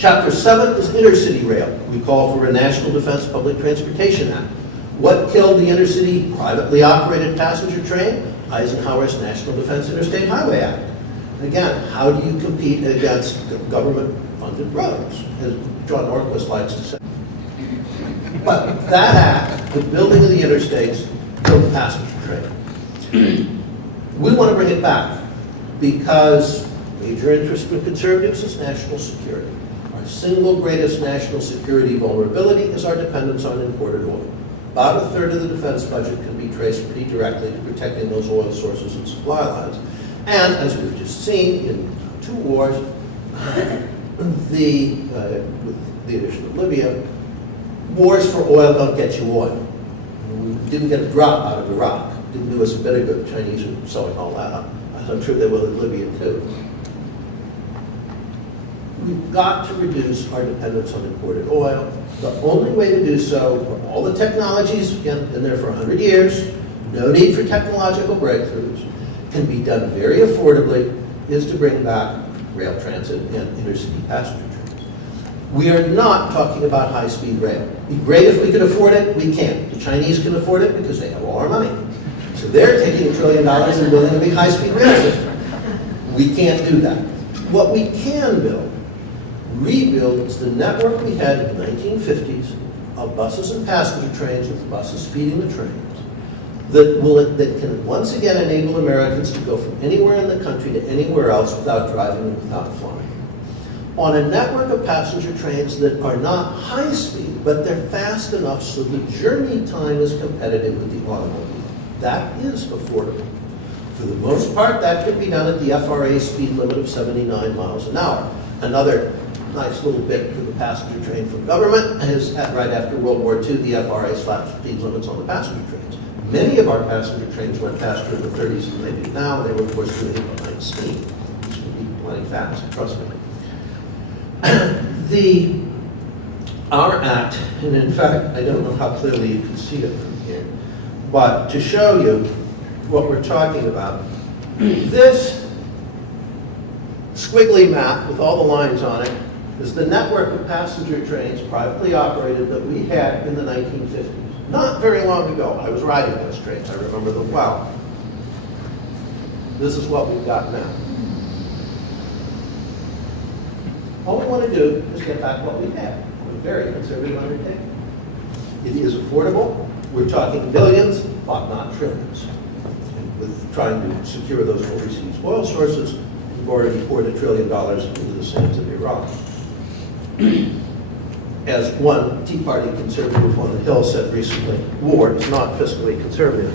Chapter 7 is intercity rail. We call for a National Defense Public Transportation Act. What killed the intercity privately operated passenger train? Eisenhower's National Defense Interstate Highway Act. Again, how do you compete against government-funded roads, as John Norquist likes to say? But that act, the building of the interstates, killed the passenger train. We want to bring it back because major interest for conservatives is national security. Our single greatest national security vulnerability is our dependence on imported oil. About a third of the defense budget can be traced pretty directly to protecting those oil sources and supply lines. And as we've just seen in 2 wars, with the addition of Libya, wars for oil don't get you oil. We didn't get a drop out of Iraq. Didn't do us a bit of good. The Chinese are selling all that out. I'm sure they will in Libya too. We've got to reduce our dependence on imported oil. The only way to do so, all the technologies, again, been there for 100 years, no need for technological breakthroughs, can be done very affordably, is to bring back rail transit and intercity passenger trains. We are not talking about high-speed rail. It'd be great if we could afford it. We can't. The Chinese can afford it because they have all our money. So they're taking $1 trillion and building a big high-speed rail system. We can't do that. What we can build, rebuild, is the network we had in the 1950s of buses and passenger trains with buses feeding the trains that can once again enable Americans to go from anywhere in the country to anywhere else without driving and without flying. On a network of passenger trains that are not high speed, but they're fast enough so the journey time is competitive with the automobile. That is affordable. For the most part, that can be done at the FRA speed limit of 79 miles an hour. Another nice little bit for the passenger train from government is right after World War II, the FRA slapped speed limits on the passenger trains. Many of our passenger trains went faster in the 30s than they do now. They were, of course, doing it behind steam, which would be plenty fast, trust me. Our act, and in fact, I don't know how clearly you can see it from here, but to show you what we're talking about, this squiggly map with all the lines on it is the network of passenger trains, privately operated, that we had in the 1950s. Not very long ago, I was riding those trains. I remember them well. This is what we've got now. All we want to do is get back what we had. A very conservative undertaking. It is affordable. We're talking billions, but not trillions. And with trying to secure those overseas oil sources, we've already poured $1 trillion into the sands of Iraq. As one Tea Party conservative on the Hill said recently, war is not fiscally conservative.